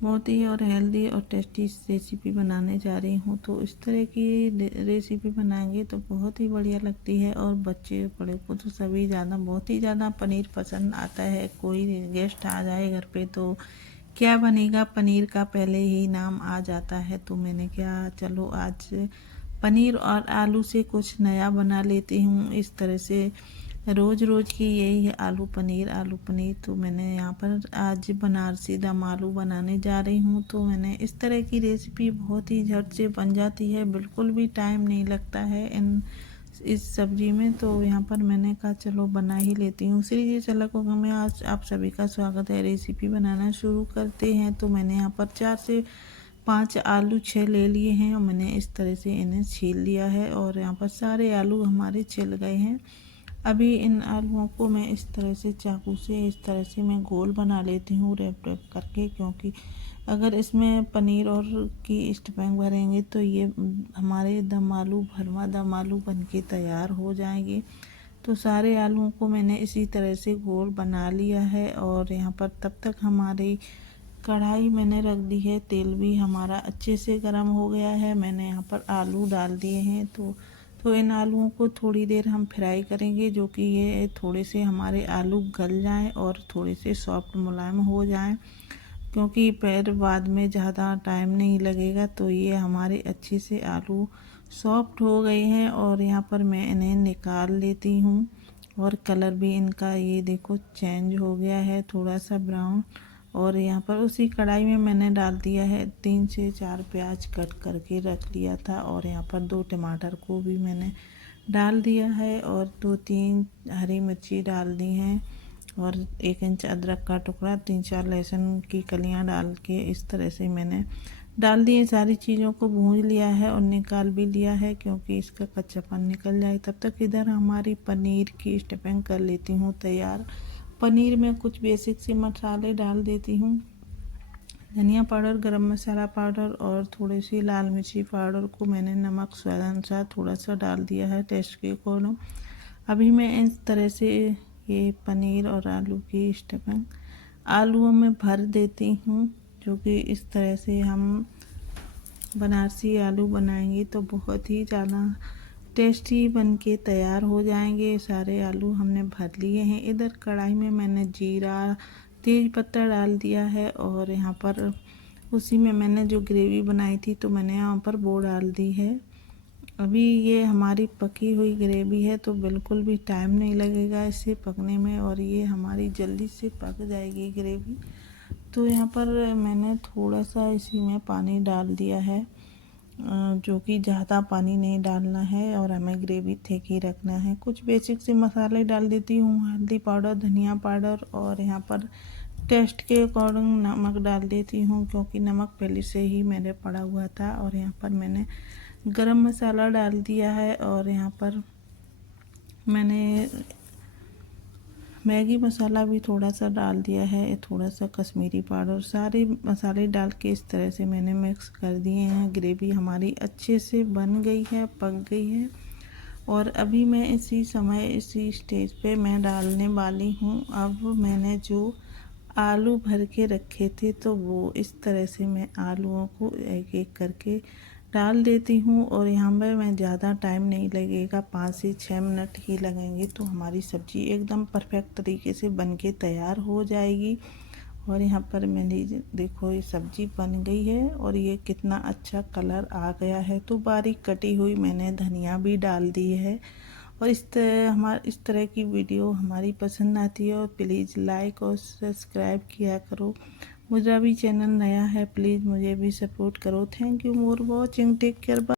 बहुत ही और हेल्दी और टेस्टी रेसिपी बनाने जा रही हूँ। तो इस तरह की रेसिपी बनाएंगे तो बहुत ही बढ़िया लगती है और बच्चे बड़े को तो सभी बहुत ही ज़्यादा पनीर पसंद आता है। कोई गेस्ट आ जाए घर पे तो क्या बनेगा, पनीर का पहले ही नाम आ जाता है। तो मैंने क्या, चलो आज पनीर और आलू से कुछ नया बना लेती हूँ। इस तरह से रोज़ रोज़ की यही है आलू पनीर। तो मैंने यहाँ पर आज बनारसी दम आलू बनाने जा रही हूँ। तो मैंने इस तरह की रेसिपी बहुत ही झट से बन जाती है, बिल्कुल भी टाइम नहीं लगता है इस सब्जी में। तो यहाँ पर मैंने कहा चलो बना ही लेती हूँ। श्री झलक में आज आप सभी का स्वागत है। रेसिपी बनाना शुरू करते हैं। तो मैंने यहाँ पर 4 से 5 आलू 6 ले लिए हैं और मैंने इस तरह से इन्हें छील लिया है और यहाँ पर सारे आलू हमारे छिल गए हैं। अभी इन आलूओं को मैं इस तरह से चाकू से इस तरह से मैं गोल बना लेती हूँ रैप करके, क्योंकि अगर इसमें पनीर और की स्टफिंग भरेंगे तो ये हमारे दम आलू भरवा दम आलू बन के तैयार हो जाएंगे। तो सारे आलूओं को मैंने इसी तरह से गोल बना लिया है और यहाँ पर तब तक हमारी कढ़ाई मैंने रख दी है। तेल भी हमारा अच्छे से गर्म हो गया है। मैंने यहाँ पर आलू डाल दिए हैं। तो इन आलूओं को थोड़ी देर हम फ्राई करेंगे, जो कि ये थोड़े से हमारे आलू गल जाएं और थोड़े से सॉफ्ट मुलायम हो जाएं, क्योंकि फिर बाद में ज़्यादा टाइम नहीं लगेगा। तो ये हमारे अच्छे से आलू सॉफ्ट हो गए हैं और यहाँ पर मैं इन्हें निकाल लेती हूँ। और कलर भी इनका ये देखो चेंज हो गया है, थोड़ा सा ब्राउन। और यहाँ पर उसी कढ़ाई में मैंने डाल दिया है 3 से 4 प्याज कट करके रख लिया था और यहाँ पर 2 टमाटर को भी मैंने डाल दिया है और 2-3 हरी मिर्ची डाल दी हैं और 1 इंच अदरक का टुकड़ा, 3-4 लहसुन की कलियां डाल के इस तरह से मैंने डाल दिए। सारी चीज़ों को भून लिया है और निकाल भी लिया है, क्योंकि इसका कच्चापन निकल जाए। तब तक इधर हमारी पनीर की स्टफिंग कर लेती हूँ तैयार। पनीर में कुछ बेसिक से मसाले डाल देती हूँ, धनिया पाउडर, गरम मसाला पाउडर और थोड़ी सी लाल मिर्ची पाउडर को मैंने नमक स्वाद अनुसार थोड़ा सा डाल दिया है टेस्ट के अकॉर्डिंग। अभी मैं इस तरह से ये पनीर और आलू की स्टफिंग आलूओं में भर देती हूँ, जो कि इस तरह से हम बनारसी आलू बनाएंगे तो बहुत ही ज़्यादा टेस्टी बन के तैयार हो जाएंगे। सारे आलू हमने भर लिए हैं। इधर कढ़ाई में मैंने जीरा तेज पत्ता डाल दिया है और यहाँ पर उसी में मैंने जो ग्रेवी बनाई थी तो मैंने यहाँ पर वो डाल दी है। अभी ये हमारी पकी हुई ग्रेवी है तो बिल्कुल भी टाइम नहीं लगेगा इसे पकने में और ये हमारी जल्दी से पक जाएगी ग्रेवी। तो यहाँ पर मैंने थोड़ा सा इसी में पानी डाल दिया है, जो कि ज़्यादा पानी नहीं डालना है और हमें ग्रेवी थिक ही रखना है। कुछ बेसिक से मसाले डाल देती हूँ, हल्दी पाउडर, धनिया पाउडर और यहाँ पर टेस्ट के अकॉर्डिंग नमक डाल देती हूँ, क्योंकि नमक पहले से ही मेरे पड़ा हुआ था। और यहाँ पर मैंने गरम मसाला डाल दिया है और यहाँ पर मैंने मैगी मसाला भी थोड़ा सा डाल दिया है, थोड़ा सा कश्मीरी पाउडर, सारे मसाले डाल के इस तरह से मैंने मिक्स कर दिए हैं। ग्रेवी हमारी अच्छे से बन गई है, पक गई है। और अभी मैं इसी समय इसी स्टेज पे मैं डालने वाली हूँ। अब मैंने जो आलू भर के रखे थे तो वो इस तरह से मैं आलूओं को एक एक करके डाल देती हूँ और यहाँ पर मैं ज़्यादा टाइम नहीं लगेगा, 5 से 6 मिनट ही लगेंगे तो हमारी सब्ज़ी एकदम परफेक्ट तरीके से बन के तैयार हो जाएगी। और यहाँ पर मैंने देखो ये सब्ज़ी बन गई है और ये कितना अच्छा कलर आ गया है। तो बारीक कटी हुई मैंने धनिया भी डाल दी है। और इस तरह की वीडियो हमारी पसंद आती है और प्लीज़ लाइक और सब्सक्राइब किया करो। मेरा भी चैनल नया है, प्लीज़ मुझे भी सपोर्ट करो। Thank you for watching, take care.